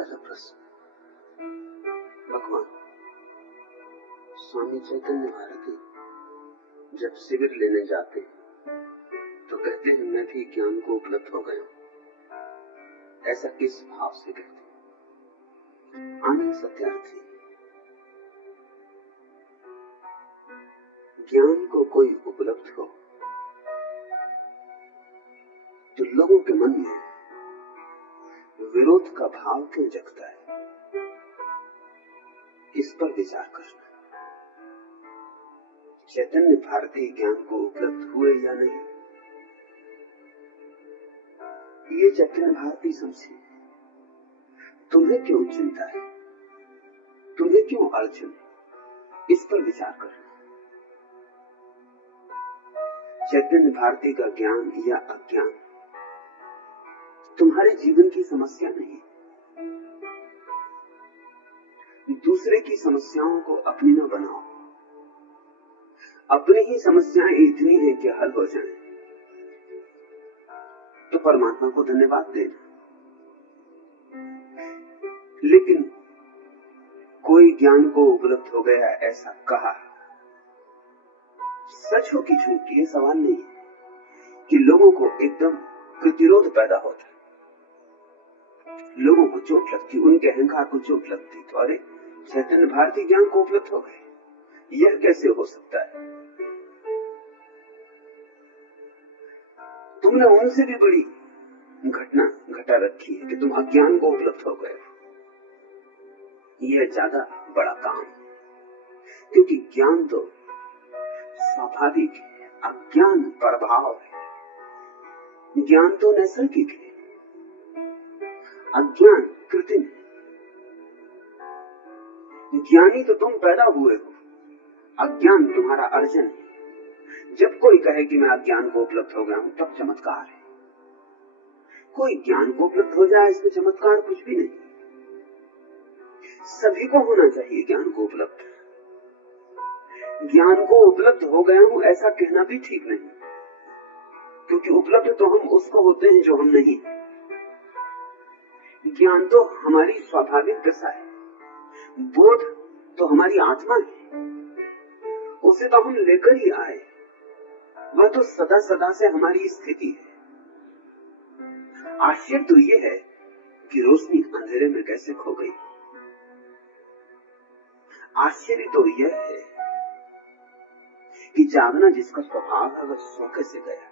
पहला प्रश्न, भगवान स्वामी चैतन्य भारती जब शिविर लेने जाते तो कहते हैं मैं भी ज्ञान को उपलब्ध हो गया हूं, ऐसा किस भाव से कहते हैं? आनंद सत्यार्थी, ज्ञान को कोई उपलब्ध हो तो लोगों के मन में विरोध का भाव क्यों जगता है? इस पर विचार करना। चैतन्य भारती ज्ञान को उपलब्ध हुए या नहीं, ये चैतन्य भारती समझे। तुम्हें क्यों चिंता है, तुम्हें क्यों अड़चन है, इस पर विचार करना। चैतन्य भारती का ज्ञान या अज्ञान तुम्हारे जीवन की समस्या नहीं, दूसरे की समस्याओं को अपनी न बनाओ। अपनी ही समस्याएं इतनी है कि हल हो जाएं, तो परमात्मा को धन्यवाद देना। लेकिन कोई ज्ञान को उपलब्ध हो गया ऐसा कहा, सच हो कि झूठ, ये सवाल नहीं है कि लोगों को एकदम प्रतिरोध पैदा होता, लोगों को चोट लगती, उनके अहंकार को चोट लगती, तो अरे चैतन्य भारती ज्ञान को उपलब्ध हो गए, यह कैसे हो सकता है? तुमने उनसे भी बड़ी घटना घटा रखी है कि तुम अज्ञान को उपलब्ध हो गए। यह ज्यादा बड़ा काम, क्योंकि ज्ञान तो स्वाभाविक है, अज्ञान प्रभाव है। ज्ञान तो नैसर्गिक है, अज्ञान कृत्रिम है। ज्ञानी तो तुम पैदा हुए हो, अज्ञान तुम्हारा अर्जन है। जब कोई कहे कि मैं अज्ञान को उपलब्ध हो गया हूं, तब चमत्कार है। कोई ज्ञान को उपलब्ध हो जाए, इसमें चमत्कार कुछ भी नहीं। सभी को होना चाहिए ज्ञान को उपलब्ध। ज्ञान को उपलब्ध हो गया हूं ऐसा कहना भी ठीक नहीं, क्योंकि उपलब्ध तो हम उसको होते हैं जो हम नहीं। ज्ञान तो हमारी स्वाभाविक दशा है, बोध तो हमारी आत्मा है, उसे तो हम लेकर ही आए, वह तो सदा सदा से हमारी स्थिति है। आश्चर्य तो ये है कि रोशनी अंधेरे में कैसे खो गई। आश्चर्य तो यह है कि जागना जिसका स्वभाव है वह सो कैसे गया।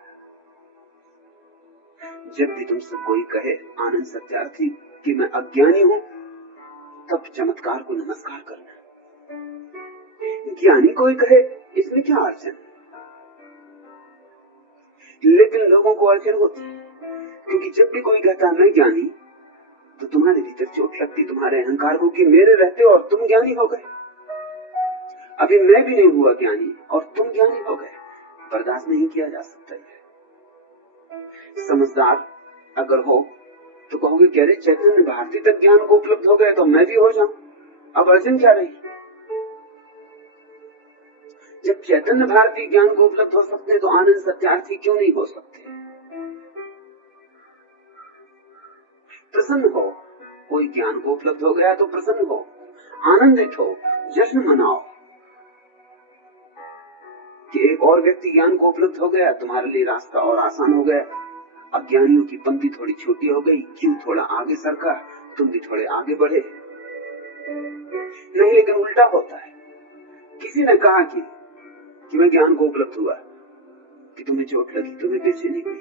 जब भी तुमसे कोई कहे आनंद सत्यार्थी कि मैं अज्ञानी हूं, तब चमत्कार को नमस्कार करना। ज्ञानी कोई कहे इसमें क्या अड़चन, लेकिन लोगों को अड़चन होती है, क्योंकि जब भी कोई कहता मैं ज्ञानी, तो तुम्हारे भीतर चोट लगती, तुम्हारे अहंकार को कि मेरे रहते और तुम ज्ञानी हो गए। अभी मैं भी नहीं हुआ ज्ञानी और तुम ज्ञानी हो गए, बर्दाश्त नहीं किया जा सकता है। समझदार अगर हो तो कहोगे कह रहे चैतन्य भारती तक ज्ञान को उपलब्ध हो गए तो मैं भी हो जाऊं, अब अर्जन क्या रही। जब चैतन्य भारती ज्ञान को उपलब्ध हो सकते तो आनंद सत्यार्थी क्यों नहीं हो सकते? प्रसन्न हो, कोई ज्ञान को उपलब्ध हो गया तो प्रसन्न हो, आनंदित हो, जश्न मनाओ कि एक और व्यक्ति ज्ञान को उपलब्ध हो गया, तुम्हारे लिए रास्ता और आसान हो गया। अज्ञानियों की पंक्ति थोड़ी छोटी हो गई, क्यों थोड़ा आगे सरका, तुम भी थोड़े आगे बढ़े। नहीं, लेकिन उल्टा होता है। किसी ने कहा कि मैं ज्ञान को उपलब्ध हुआ, कि तुम्हें चोट लगी, तुम्हें बेचैनी हुई।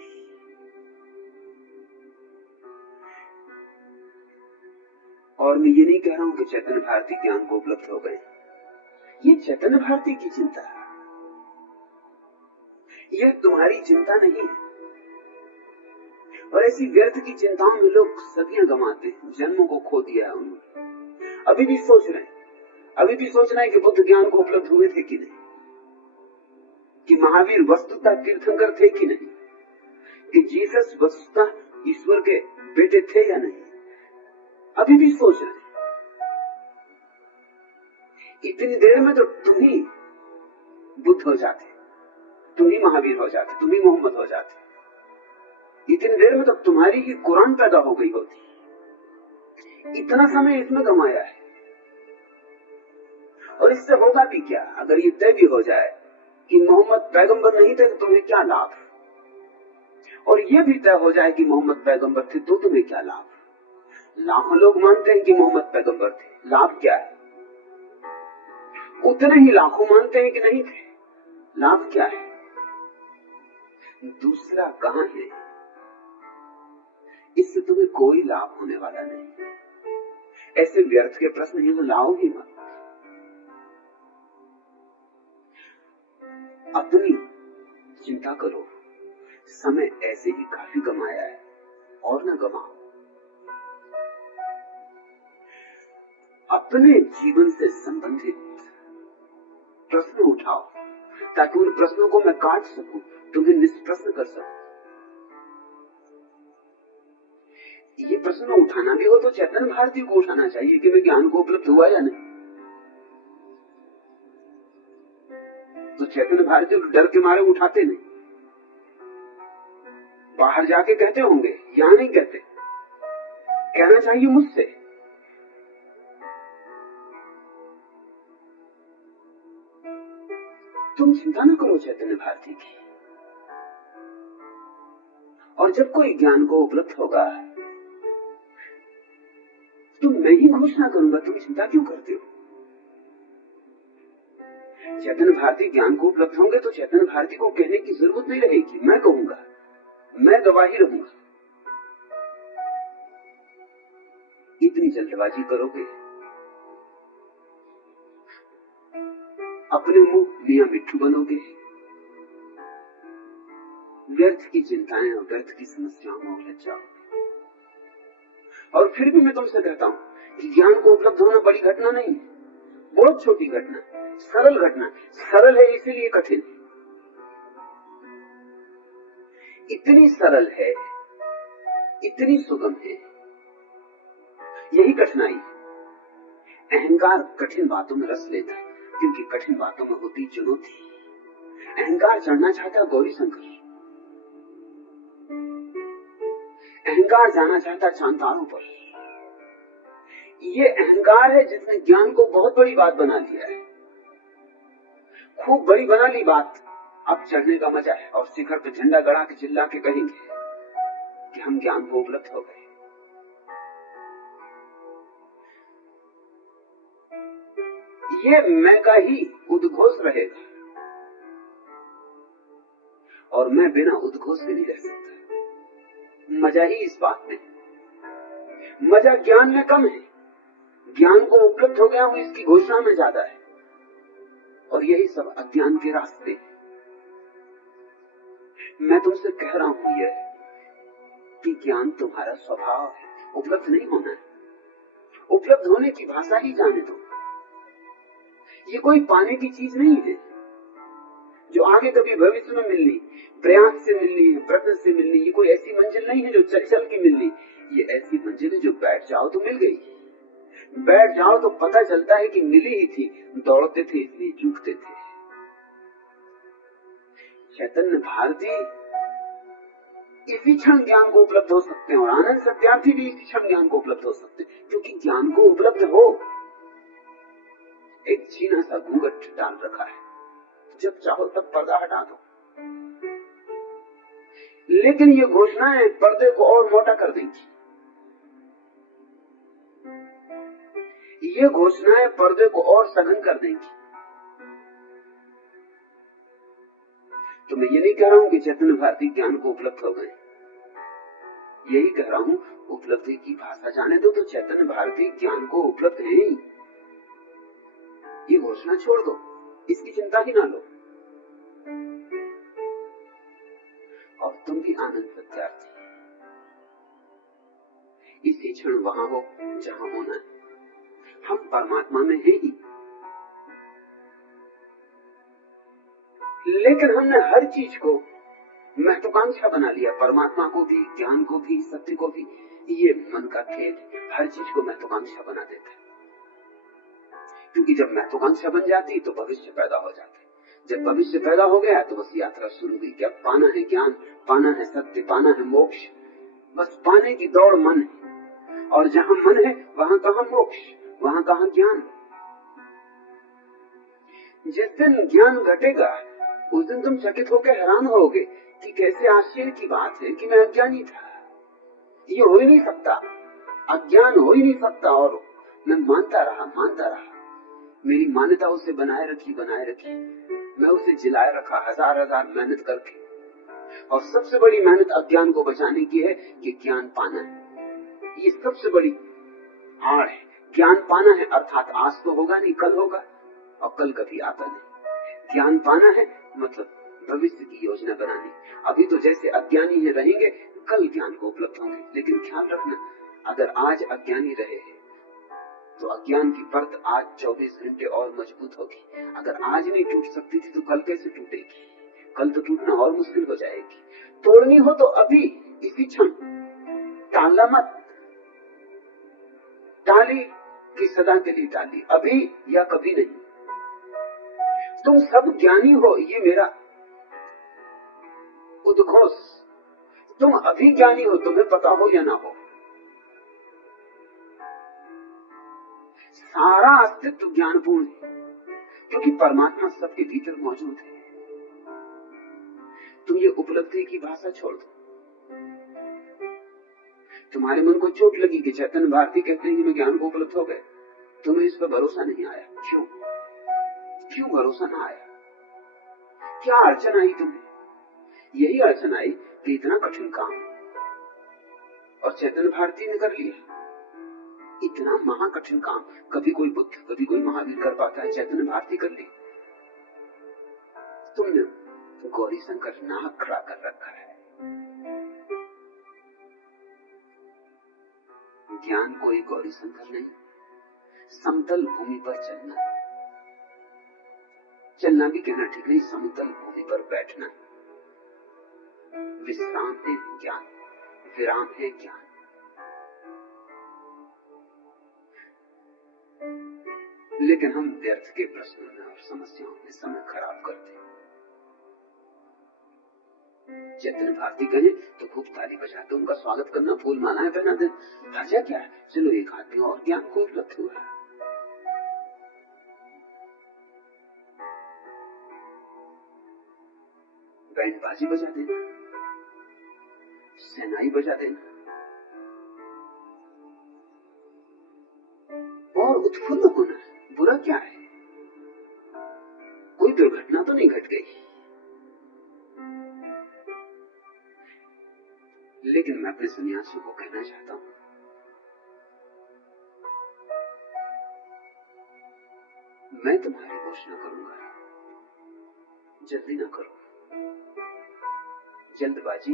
और मैं ये नहीं कह रहा हूं कि चैतन्य भारती ज्ञान को उपलब्ध हो गए, ये चैतन्य भारती की चिंता है, यह तुम्हारी चिंता नहीं है। और ऐसी व्यर्थ की चिंताओं में लोग सदियां गंवाते हैं, जन्मों को खो दिया है उन्होंने। अभी भी सोच रहे हैं कि बुद्ध ज्ञान को उपलब्ध हुए थे कि नहीं, कि महावीर वस्तुतः तीर्थंकर थे कि नहीं, कि जीसस वस्तुतः ईश्वर के बेटे थे या नहीं, अभी भी सोच रहे हैं। इतनी देर में तो तुम ही बुद्ध हो जाते, तुम ही महावीर हो जाते, तुम ही मोहम्मद हो जाते। इतनी देर में तो तुम्हारी ही कुरान पैदा हो गई होती, इतना समय इसमें गंवाया है। और इससे होगा भी क्या? अगर ये तय भी हो जाए कि मोहम्मद पैगंबर नहीं थे तो तुम्हें क्या लाभ, और ये भी तय हो जाए कि मोहम्मद पैगंबर थे तो तुम्हें क्या लाभ। लाखों लोग मानते हैं कि मोहम्मद पैगंबर थे, लाभ क्या है? उतने ही लाखों मानते हैं कि नहीं थे, लाभ क्या है? दूसरा कहां है? इससे तुम्हें कोई लाभ होने वाला नहीं। ऐसे व्यर्थ के प्रश्न ही तो लाओ ही मत। अपनी चिंता करो, समय ऐसे ही काफी गमाया है और न गमाओ। अपने जीवन से संबंधित प्रश्न उठाओ ताकि उन प्रश्नों को मैं काट सकूं, तुम्हें निष्प्रश्न कर सकूं। ये प्रश्न उठाना भी हो तो चैतन्य भारती को उठाना चाहिए कि मैं ज्ञान को उपलब्ध हुआ या नहीं। तो चैतन्य भारती डर के मारे उठाते नहीं, बाहर जाके कहते होंगे, यहां नहीं कहते। कहना चाहिए मुझसे। तुम चिंता न करो चैतन्य भारती की। और जब कोई ज्ञान को उपलब्ध होगा तो मैं ही घोषणा करूंगा, तुम चिंता क्यों करते हो? चैतन्य भारती ज्ञान को उपलब्ध होंगे तो चैतन्य भारती को कहने की जरूरत नहीं रहेगी, मैं कहूंगा, मैं गवाही रहूंगा। इतनी जल्दबाजी करोगे, अपने मुंह मियां मिट्ठू बनोगे, व्यर्थ की चिंताएं और व्यर्थ की समस्याओं में उलझ जाओगे। और फिर भी मैं तुमसे कहता हूं कि ज्ञान को उपलब्ध होना बड़ी घटना नहीं है, बहुत छोटी घटना, सरल घटना। सरल है इसीलिए कठिन, इतनी सरल है, इतनी सुगम है, यही कठिनाई। अहंकार कठिन बातों में रस लेता है क्योंकि कठिन बातों में होती चुनौती। अहंकार चढ़ना चाहता गौरी शंकर, अहंकार जाना चाहता चांतारों पर। ये अहंकार है जिसने ज्ञान को बहुत बड़ी बात बना लिया है, खूब बड़ी बना ली बात। अब चढ़ने का मजा है और शिखर पे झंडा गड़ा के चिल्ला के कहेंगे कि हम ज्ञान को उपलब्ध हो गए। ये मैं का ही उद्घोष रहेगा और मैं बिना उद्घोष के नहीं रह सकता। मजा ही इस बात में, मजा ज्ञान में कम है, ज्ञान को उपलब्ध हो गया हूं इसकी घोषणा में ज्यादा है। और यही सब अज्ञान के रास्ते हैं। मैं तुमसे कह रहा हूं यह कि ज्ञान तुम्हारा स्वभाव है, उपलब्ध नहीं होना है। उपलब्ध होने की भाषा ही जाने दो। ये कोई पाने की चीज नहीं है जो आगे कभी भविष्य में मिलनी, प्रयास से मिलनी है, प्रयत्न से मिलनी। ये कोई ऐसी मंजिल नहीं है जो चल चल के मिलनी। ये ऐसी मंजिल है जो बैठ जाओ तो मिल गई। बैठ जाओ तो पता चलता है कि मिली ही थी, दौड़ते थे इसलिए चूकते थे। चैतन्य भारती इसी क्षण ज्ञान को उपलब्ध हो सकते हैं और आनंद सत्यार्थी भी इसी क्षण ज्ञान को उपलब्ध हो सकते हैं, क्योंकि ज्ञान को उपलब्ध हो एक छीना सा घूंघट डाल रखा है, जब चाहो तब पर्दा हटा दो। लेकिन ये घोषणाएं पर्दे को और मोटा कर देंगी। ये घोषणाएं पर्दे को और सघन कर देंगी। तो मैं ये नहीं कह रहा हूं कि चैतन्य भारती ज्ञान को उपलब्ध हो गए, यही कह रहा हूं उपलब्धि की भाषा जाने दो तो चैतन्य भारती ज्ञान को उपलब्ध है ही। ये घोषणा छोड़ दो, इसकी चिंता ही ना लो। और तुम भी आनंद सत्यार्थी इसी क्षण वहां हो जहां होना है। हम परमात्मा में हैं ही, लेकिन हमने हर चीज को महत्वाकांक्षा बना लिया, परमात्मा को भी, ज्ञान को भी, सत्य को भी। ये मन का खेल हर चीज को महत्वाकांक्षा बना देता है, क्योंकि जब महत्वाकांक्षा बन जाती तो भविष्य पैदा हो जाता है। जब भविष्य पैदा हो गया तो बस यात्रा शुरू हुई। क्या पाना है? ज्ञान, पाना है सत्य, पाना है मोक्ष। बस पाने की दौड़ मन है। और जहां मन है वहां कहां मोक्ष, वहां कहां ज्ञान। जिस दिन ज्ञान घटेगा उस दिन तुम चकित होकर हैरान होगे कि कैसे आश्चर्य की बात है कि मैं अज्ञानी था। ये हो ही नहीं सकता, अज्ञान हो ही नहीं सकता। और मैं मानता रहा, मेरी मान्यता उसे बनाए रखी, मैं उसे जिलाए रखा हजार मेहनत करके। और सबसे बड़ी मेहनत अज्ञान को बचाने की है कि ज्ञान पाना है। ये सबसे बड़ी आड़ है, ज्ञान पाना है। अर्थात आज तो होगा नहीं, कल होगा, और कल कभी आता नहीं। ज्ञान पाना है मतलब भविष्य की योजना बनानी। अभी तो जैसे अज्ञानी है रहेंगे, कल ज्ञान को उपलब्ध होंगे। लेकिन ख्याल रखना, अगर आज अज्ञानी रहे तो अज्ञान की परत आज 24 घंटे और मजबूत होगी। अगर आज नहीं टूट सकती थी तो कल कैसे टूटेगी? कल तो टूटना और मुश्किल हो जाएगी। तोड़नी हो तो अभी, इसी क्षण, टालना मत। टाली कि सदा के लिए टाली, अभी या कभी नहीं। तुम सब ज्ञानी हो, ये मेरा उद्घोष। तुम अभी ज्ञानी हो, तुम्हें पता हो या ना हो। सारा अस्तित्व ज्ञानपूर्ण है, क्योंकि परमात्मा सबके भीतर मौजूद है। तुम ये उपलब्धि की भाषा छोड़ दो। तुम्हारे मन को चोट लगी कि चैतन्य भारती कहते हैं कि मैं ज्ञान को उपलब्ध हो गए, तुम्हें इस पर भरोसा नहीं आया। क्यों भरोसा ना आया? क्या अड़चन आई तुम्हें? यही अड़चन आई कि इतना कठिन काम और चैतन्य भारती ने कर लिया। इतना महाकठिन काम कभी कोई बुद्ध, कभी कोई महावीर कर पाता है, चैतन्य भारती कर ली। तुमने गौरी शंकर नाहक खड़ा कर रखा है। ज्ञान कोई गौरी शंकर नहीं, समतल भूमि पर चलना भी कहना ठीक नहीं, समतल भूमि पर बैठना। विश्राम है ज्ञान, विराम है ज्ञान। लेकिन हम व्यर्थ के प्रश्नों में और समस्याओं में समय खराब करते हैं। चैतन्य भारती कहें तो खूब ताली बजा के उनका स्वागत करना, फूल मालाएं पहना दे, हर्जा क्या है? चलो एक आदमी और ज्ञान को उपलब्ध हुआ है। बैंड बाजी बजा देना, सेनाई बजा देना और उत्फुल्ल होना, बुरा क्या है? कोई दुर्घटना तो नहीं घट गई। लेकिन मैं अपने सन्यासियों को कहना चाहता हूं, मैं तुम्हारी घोषणा करूंगा, जल्दी ना करो। जल्दबाजी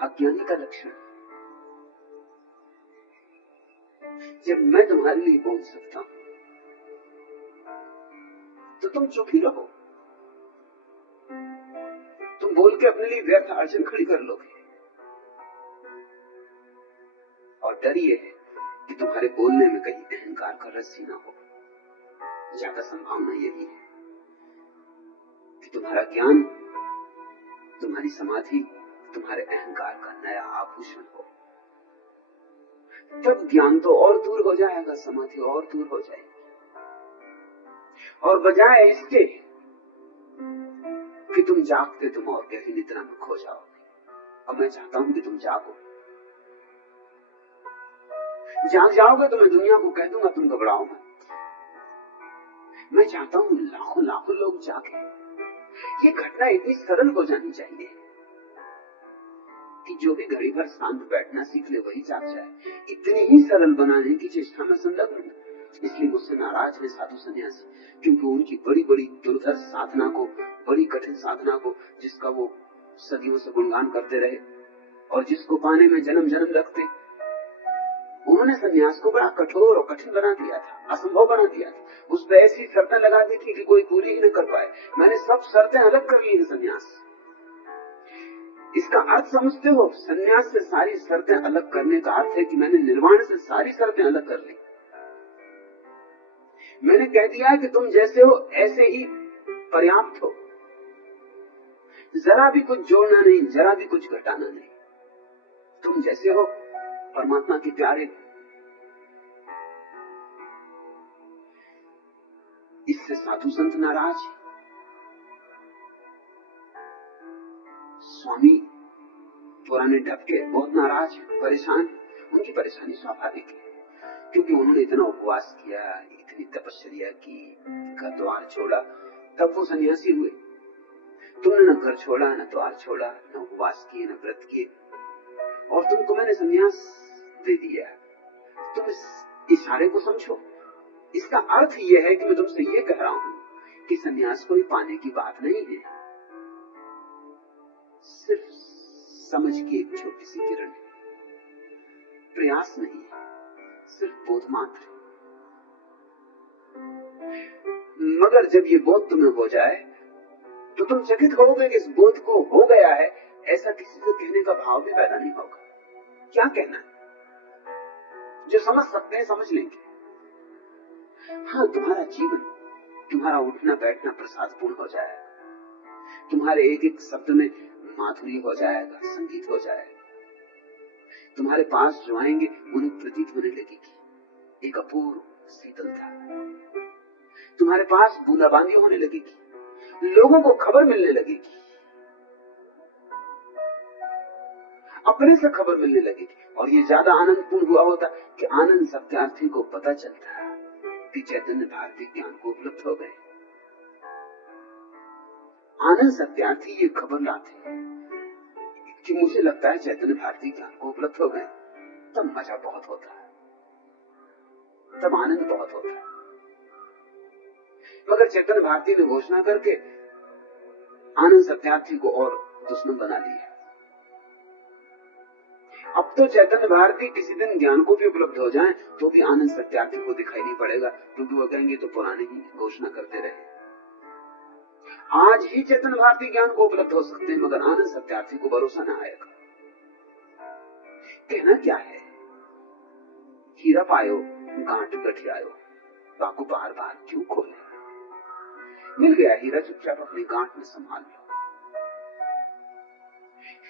अज्ञानी का लक्षण। जब मैं तुम्हारे लिए बोल सकता हूं तो तुम चुप ही रहो। तुम बोल के अपने लिए व्यर्थ अड़चन खड़ी कर लोगे। और डर ये है कि तुम्हारे बोलने में कहीं अहंकार का रस्सी ना हो। ज्यादा संभावना यही है कि तुम्हारा ज्ञान, तुम्हारी समाधि तुम्हारे अहंकार का नया आभूषण हो। तब ज्ञान तो और दूर हो जाएगा, समाधि और दूर हो जाएगी। और बजाय इसके कि तुम जागते, तुम और गहरी निद्रा में खो जाओगे। अब मैं चाहता हूं कि तुम जागो। जाग जाओगे तो मैं दुनिया को कह दूंगा तुम घबराओ मत। मैं चाहता हूं लाखों लाखों लोग जागे। ये घटना इतनी सरल हो जानी चाहिए कि जो भी घड़ी भर शांत बैठना सीख ले वही जाग जाए। इतनी ही सरल बनाने की चेष्टा में संलग्न हूं। इसलिए मुझसे नाराज है साधु सन्यासी, क्योंकि उनकी बड़ी बड़ी दुर्धर साधना को, बड़ी कठिन साधना को, जिसका वो सदियों से गुणगान करते रहे और जिसको पाने में जन्म जन्म लगते, उन्होंने सन्यास को बड़ा कठोर और कठिन बना दिया था, असंभव बना दिया था। उस पर ऐसी शर्तें लगा दी थी कि कोई पूरी ही न कर पाए। मैंने सब शर्तें अलग कर ली है सन्यास। इसका अर्थ समझते हो? सन्यास से सारी शर्तें अलग करने का अर्थ है कि मैंने निर्वाण से सारी शर्तें अलग कर ली। मैंने कह दिया कि तुम जैसे हो ऐसे ही पर्याप्त हो, जरा भी कुछ जोड़ना नहीं, जरा भी कुछ घटाना नहीं। तुम जैसे हो परमात्मा के प्यारे। इससे साधु संत नाराज, स्वामी पुराने ढबके बहुत नाराज, परेशान। उनकी परेशानी स्वाभाविक है, क्योंकि उन्होंने इतना उपवास किया, इतनी तपस्या की, घर द्वार छोड़ा, तब वो सन्यासी हुए। तुमने न घर छोड़ा, न द्वार छोड़ा, न उपवास किए, न व्रत किए, और तुमको मैंने सन्यास दे दिया। तुम इस इशारे को समझो। इसका अर्थ यह है कि मैं तुमसे ये कह रहा हूं कि सन्यास कोई पाने की बात नहीं है, सिर्फ समझ की एक छोटी सी किरण है, प्रयास नहीं है, सिर्फ बोध मात्र। मगर जब ये बोध तुम्हें हो जाए तो तुम चकित होगे कि इस बोध को हो गया है, ऐसा किसी से कहने का भाव भी पैदा नहीं होगा। क्या कहना, जो समझ सकते हैं समझ लेंगे। हाँ, तुम्हारा जीवन, तुम्हारा उठना बैठना प्रसादपूर्ण हो जाएगा, तुम्हारे एक एक शब्द में माधुरी हो जाएगा, संगीत हो जाएगा। तुम्हारे पास जो आएंगे उन्हें प्रतीत होने लगेगी एक अपूर्व शीतलता। तुम्हारे पास बूंदाबांदी होने लगेगी, लोगों को खबर मिलने लगेगी, अपने से खबर मिलने लगेगी। और ये ज्यादा आनंदपूर्ण हुआ होता कि आनंद सत्यार्थी को पता चलता है कि चैतन्य भारती ज्ञान को उपलब्ध हो गए। आनंद सत्यार्थी ये खबर लाते हैं कि मुझे लगता है चैतन्य भारती ज्ञान को उपलब्ध हो गए, तब मजा बहुत होता है, तब आनंद बहुत होता है। मगर चैतन्य भारती ने घोषणा करके आनंद सत्यार्थी को और दुश्मन बना दिया। अब तो चैतन्य भारती किसी दिन ज्ञान को भी उपलब्ध हो जाएं तो भी आनंद सत्यार्थी को दिखाई नहीं पड़ेगा, क्योंकि वो कहेंगे तो पुराने ही घोषणा करते रहे। आज ही चैतन्य भारती ज्ञान को उपलब्ध हो सकते हैं, मगर आनंद सत्यार्थी को भरोसा न आएगा। कहना क्या है, हीरा पायो गांठ गठियायो, बाकू बार बार क्यों खोले। मिल गया हीरा, चुपचाप अपनी गांठ में संभाल लो।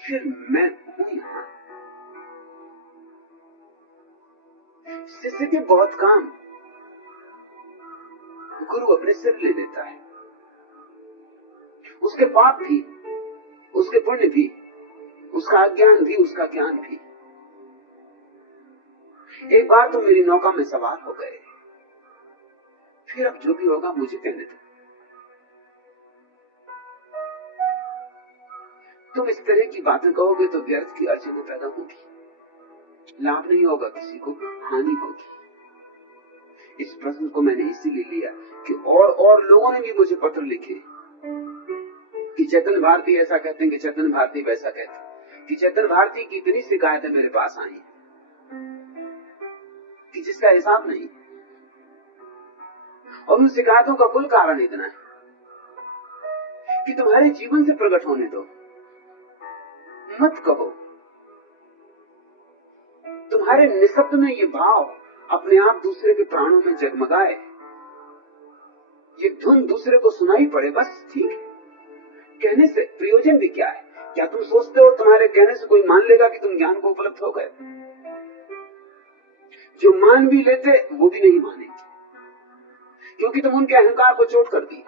फिर मैं हूं यहां। शिष्य के बहुत काम गुरु अपने सिर ले लेता है, उसके पाप भी, उसके पुण्य भी, उसका अज्ञान भी, उसका ज्ञान भी। एक बार तो मेरी नौका में सवार हो गए, फिर अब जो भी होगा मुझे कहने दो। तुम इस तरह की बातें कहोगे तो व्यर्थ की अड़चनें पैदा होगी, लाभ नहीं होगा, किसी को हानि होगी। इस प्रश्न को मैंने इसीलिए लिया कि और लोगों ने भी मुझे पत्र लिखे कि चैतन्य भारती ऐसा कहते हैं, कि चैतन्य भारती वैसा कहते हैं, कि चैतन्य भारती की इतनी शिकायतें मेरे पास आई हैं कि जिसका हिसाब नहीं। और उन शिकायतों का कुल कारण इतना है कि तुम्हारे जीवन से प्रकट होने दो, मत कहो। तुम्हारे निशब्द में ये भाव अपने आप दूसरे के प्राणों में जगमगाए, ये धुन दूसरे को सुनाई पड़े, बस ठीक है। कहने से प्रयोजन भी क्या है? क्या तुम सोचते हो तुम्हारे कहने से कोई मान लेगा कि तुम ज्ञान को उपलब्ध हो गए? जो मान भी लेते वो भी नहीं मानेंगे, क्योंकि तुम उनके अहंकार को चोट कर दी,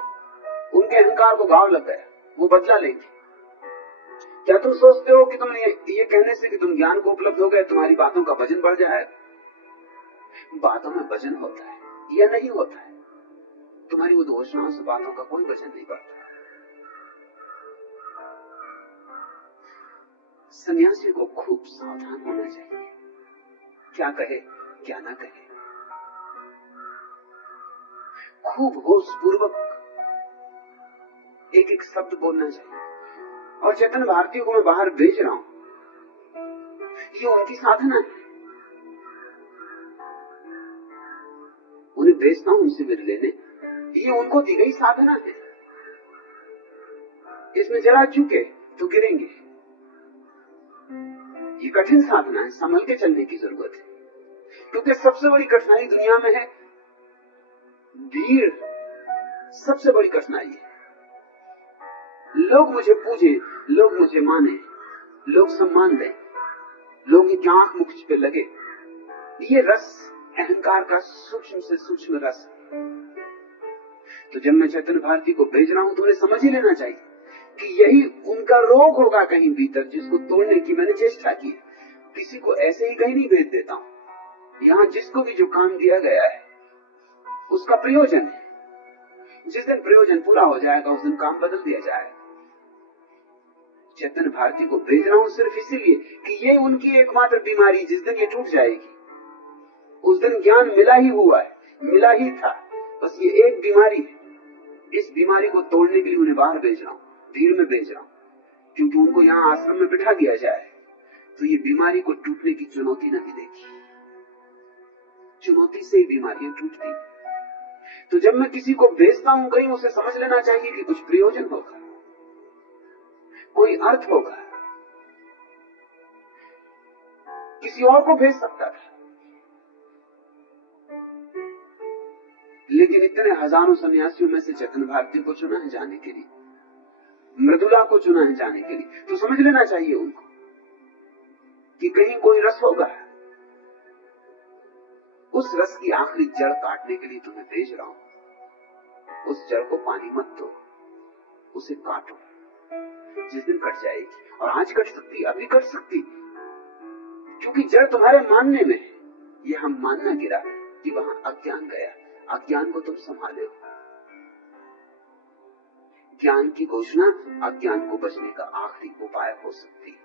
उनके अहंकार को घाव लग गया, वो बदला लेंगे। क्या तुम सोचते हो कि तुमने ये कहने से कि तुम ज्ञान को उपलब्ध हो गए तुम्हारी बातों का वजन बढ़ जाएगा? बातों में वजन होता है या नहीं होता है? तुम्हारी उद्घोषणाओं से बातों का कोई वजन नहीं बढ़ता। सन्यासी को खूब सावधान होना चाहिए, क्या कहे क्या ना कहे। खूब होश पूर्वक एक एक शब्द बोलना चाहिए। और चैतन्य भारतीयों को मैं बाहर भेज रहा हूं, ये उनकी साधना है। उन्हें भेजता हूं शिविर लेने, ये उनको दी गई साधना है। इसमें जरा चूके तो गिरेंगे। ये कठिन साधना है, संभल के चलने की जरूरत है, क्योंकि सबसे बड़ी कठिनाई दुनिया में है भीड़। सबसे बड़ी कठिनाई है लोग मुझे पूजे, लोग मुझे माने, लोग सम्मान दें, लोगों की आंख मुख पे लगे। ये रस अहंकार का सूक्ष्म से सूक्ष्म रस। तो जब मैं चैतन्य भारती को भेज रहा हूं तो उन्हें समझ ही लेना चाहिए कि यही उनका रोग होगा कहीं भीतर, जिसको तोड़ने की मैंने चेष्टा की। किसी को ऐसे ही कहीं नहीं भेज देता हूं। यहां जिसको भी जो काम दिया गया है उसका प्रयोजन है। जिस दिन प्रयोजन पूरा हो जाएगा उस दिन काम बदल दिया जाएगा। चैतन्य भारती को भेज रहा हूं सिर्फ इसीलिए कि ये उनकी एकमात्र बीमारी, जिस दिन ये टूट जाएगी उस दिन ज्ञान मिला ही हुआ है, मिला ही था। बस ये एक बीमारी है। इस बीमारी को तोड़ने के लिए उन्हें बाहर भेज रहा हूं, भीड़ में भेज रहा हूं, क्योंकि उनको यहां आश्रम में बिठा दिया जाए तो ये बीमारी को टूटने की चुनौती न मिलेगी। चुनौती से ही बीमारियां टूटती। तो जब मैं किसी को भेजता हूं कहीं, उसे समझ लेना चाहिए कि कुछ प्रयोजन होगा, कोई अर्थ होगा। किसी और को भेज सकता था, लेकिन इतने हजारों सन्यासियों में से चैतन्य भारती को चुना है जाने के लिए, मृदुला को चुना है जाने के लिए। तो समझ लेना चाहिए उनको कि कहीं कोई रस होगा। उस रस की आखिरी जड़ काटने के लिए तुम्हें भेज रहा हूं। उस जड़ को पानी मत दो, उसे काटो। जिस दिन कट जाएगी, और आज कट सकती, अभी कट सकती, क्योंकि जड़ तुम्हारे मानने में है। ये हम मानना गिरा कि वहां अज्ञान गया। अज्ञान को तुम संभाले हो। ज्ञान की घोषणा अज्ञान को बचने का आखिरी उपाय हो सकती है।